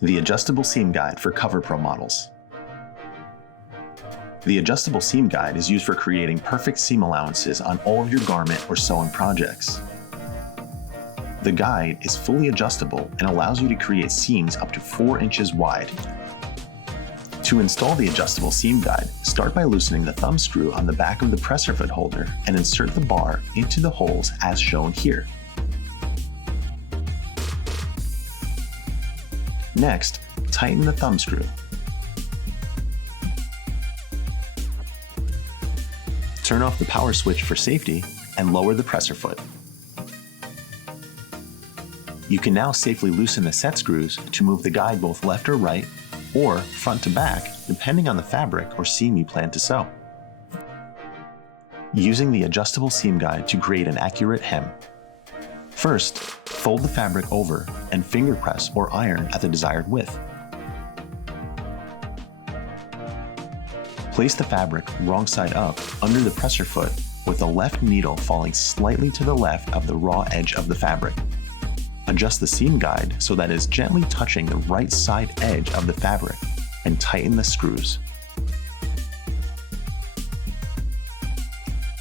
The Adjustable Seam Guide for CoverPro models. The Adjustable Seam Guide is used for creating perfect seam allowances on all of your garment or sewing projects. The guide is fully adjustable and allows you to create seams up to 4 inches wide. To install the Adjustable Seam Guide, start by loosening the thumb screw on the back of the presser foot holder and insert the bar into the holes as shown here. Next, tighten the thumb screw. Turn off the power switch for safety and lower the presser foot. You can now safely loosen the set screws to move the guide both left or right, or front to back, depending on the fabric or seam you plan to sew. Using the Adjustable Seam Guide to create an accurate hem. First, fold the fabric over and finger press or iron at the desired width. Place the fabric wrong side up under the presser foot with the left needle falling slightly to the left of the raw edge of the fabric. Adjust the seam guide so that it is gently touching the right side edge of the fabric and tighten the screws.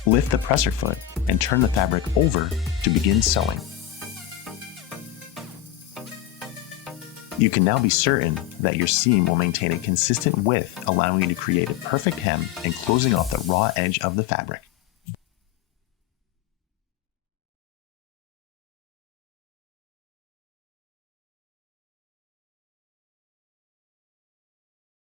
Lift the presser foot and turn the fabric over to begin sewing. You can now be certain that your seam will maintain a consistent width, allowing you to create a perfect hem and closing off the raw edge of the fabric.